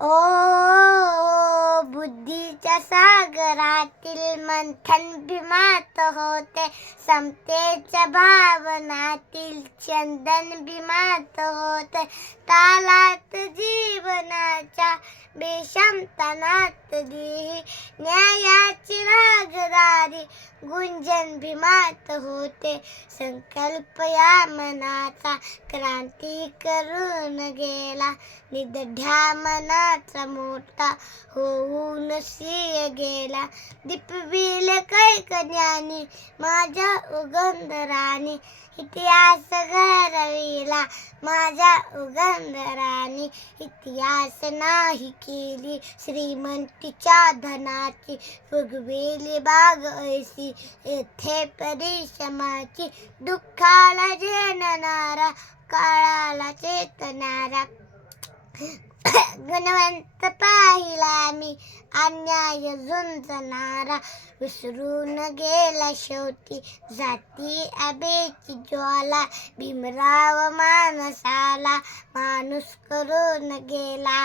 ओ बुद्धीच्या सागरातील मंथन भीमात होते, समतेच्या भावनातील चंदन भीमात होते, तालात जीवनाच्या बेशमतनात देही न्यायाची रागदारी गुंजन भीमात होते. संकल्प या मनाचा क्रांती करून गेला, निधड्या मनाचा मोठा होऊन सिंह गेला. दीपविल कैक ज्ञानी माझ्या उगंधराने, इतिहास घडविला माझ्या उगंधराने. इतिहास नाही केली श्रीमंतीच्या धनाची, फुगविली बाग ऐसी येथे परिश्रमाची. दुःखाला झेलणारा काळाला चेतणारा गुणवंत पाहिला मी अन्याय झुंजणारा. विसरून गेला शेवटी जाती आबेची ज्वाला, भीमराव माणसाला माणूस करून गेला.